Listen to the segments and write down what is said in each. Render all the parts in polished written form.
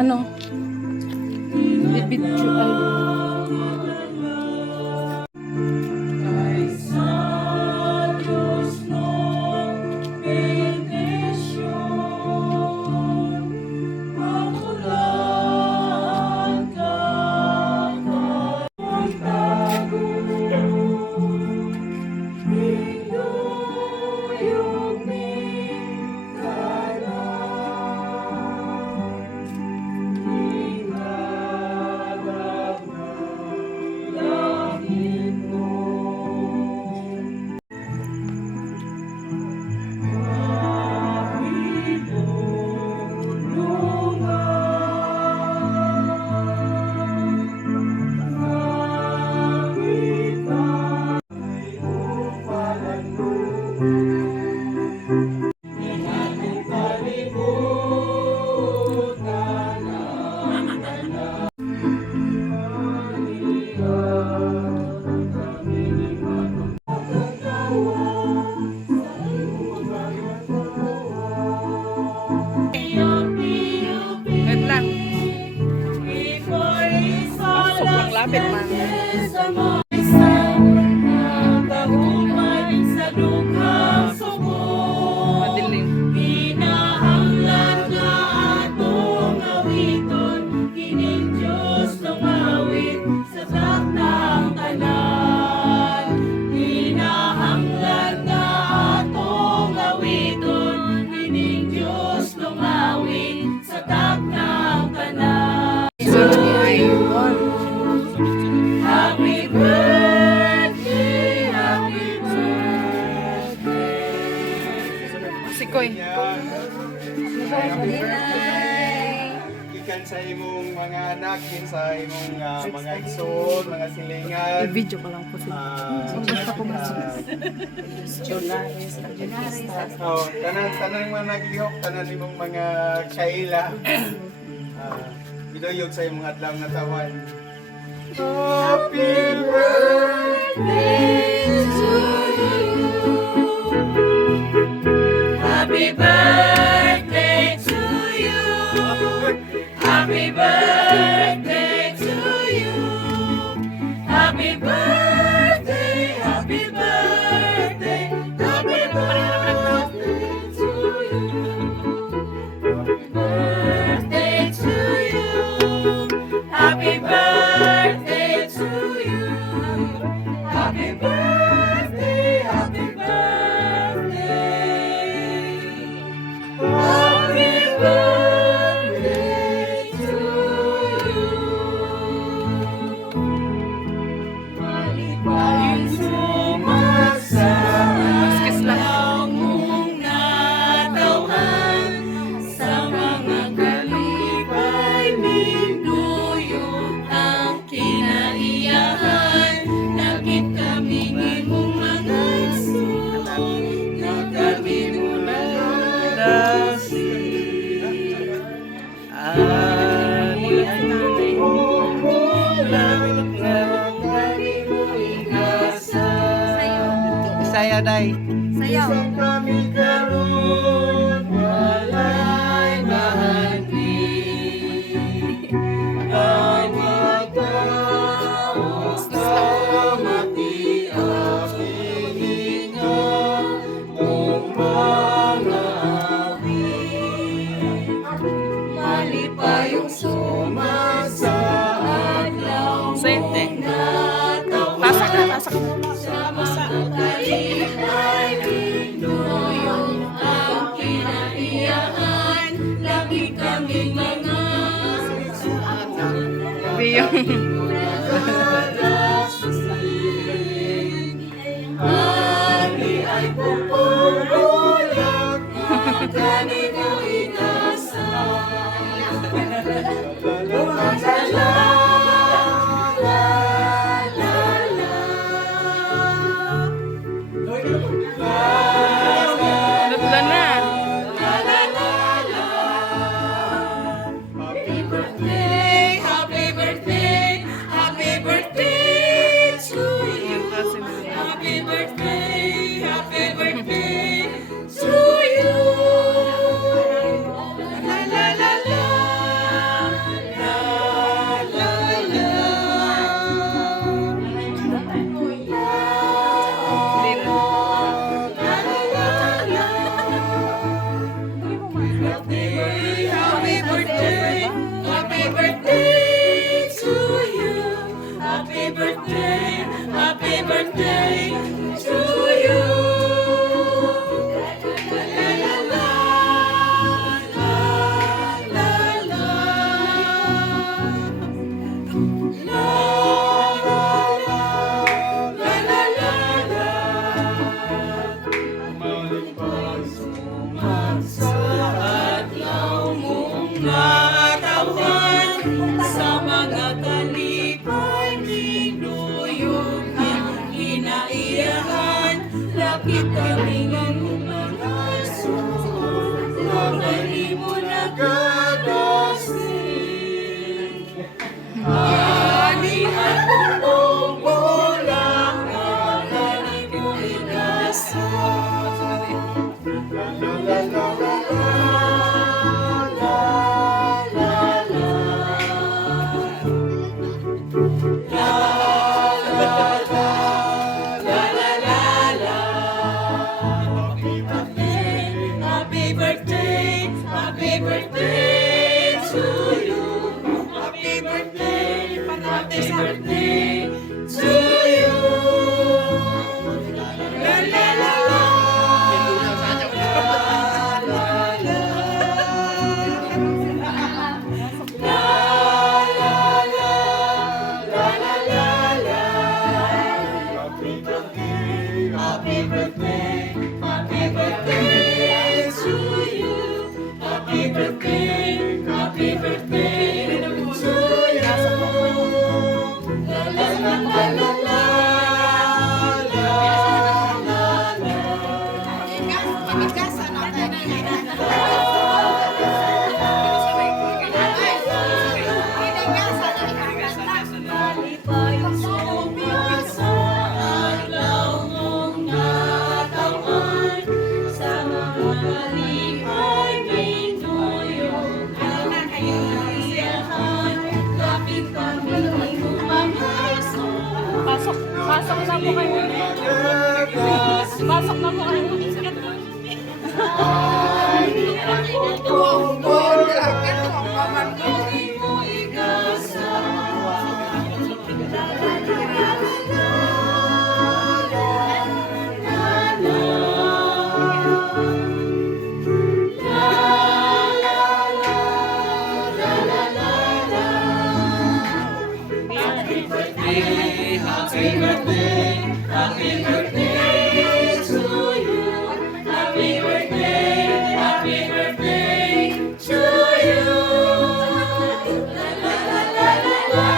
Ano? Bibidyo ay. Wait lang. Sobrang lapit man. Madilim. Sikoy. Ikan sa imong mga anak, sa imong mga igsoon, mga silingan. I-video ko lang po sila. Tanan mga naglihok, tanan imong mga kaila. Bidayog sa imong adlaw na tawan. Happy birthday to you. Happy birthday to you. Happy birthday to you. Happy birthday, happy birthday, happy birthday to you. Birthday to you. Happy birthday to you. Happy birthday, happy birthday. Happy birthday to you. Maligayang sumasalaw mong natawan sa mga kalipay minduyong ang kinaiyahan. Nakit kami imong mga igsoon, na kami mo Saya day. Sayaw. Isang kami karon walay bahagi. Ang magtao sa mati aking hinga mong mga awit. malipayong sumasa adlaw Sente. natawa Tasak na, tasak na. sa mga kalipay minduyong ang kinaiyahan. Lagi kaming mga Biyong. Hari ay pupululak ang kanino inasal. Natlan na. Happy birthday, happy birthday, happy birthday to you. birthday, happy birthday to you. La la la la la la la la la la. Sa adlaw mong natawan, sa mga kalipay minuyog ang hinaiyahan, lakit kami ng mga suot, magani mo na gadasin. Ani at buong bulak, magani mo inasan. Happy birthday, happy birthday to you. Happy birthday, happy birthday to you. La la la la. Happy birthday, happy birthday to you. Happy birthday, happy birthday to you. La la la la la la Pasok. Pasok na po kayo. Pasok na po kayo. Happy birthday, happy birthday to you. Happy birthday, happy birthday to you. La la la la la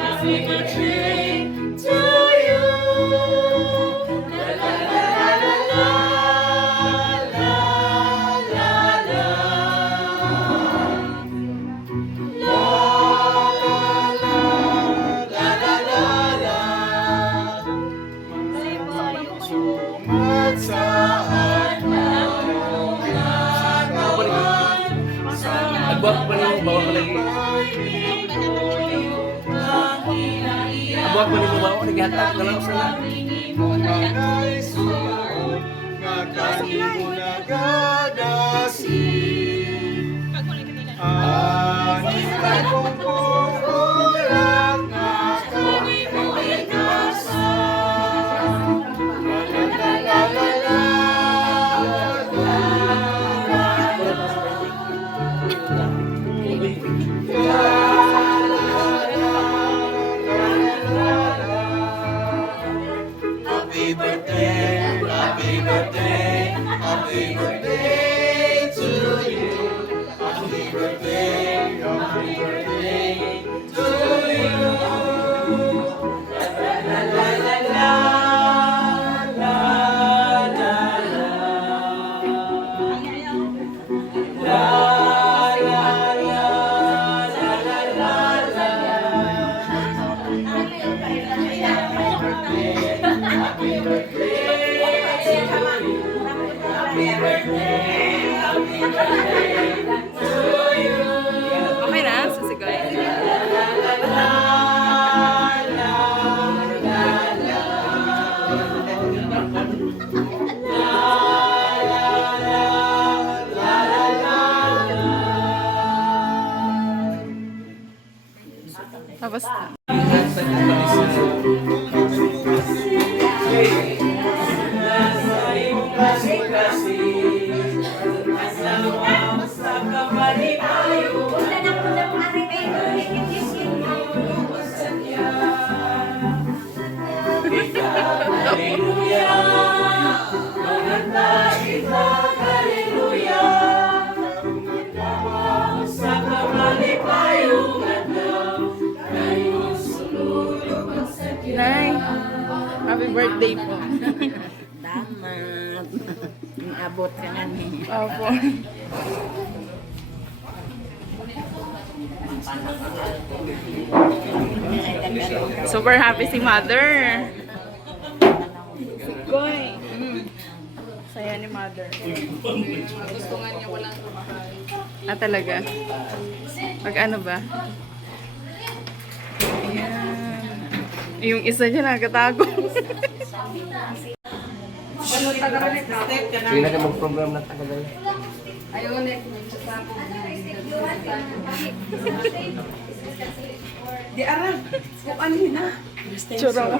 Happy birthday to you. La la la la la la la la. La la la la la. Sumat sa Nagbuhat pa rin mo, bawal ka lagi. Nagbuhat pa rin mo, bawal ka lagi. Hatak na lang sa mga isuot, nga kanimo nagadasi. Ani ka kong kukulang, nga kanimo inasan. La la la la la Happy birthday, happy birthday, happy birthday to you. Happy birthday. Tapos, Nay, happy birthday po. Damat. Abot ka nga ni. Opo. Super happy si mother. Goy. Saya ni mother. Gusto nga niya walang Ah, talaga? Pag ano ba? Ayan. Yung isa niya nakatago. Sige na ka mag-program na tagal. Tsura mo.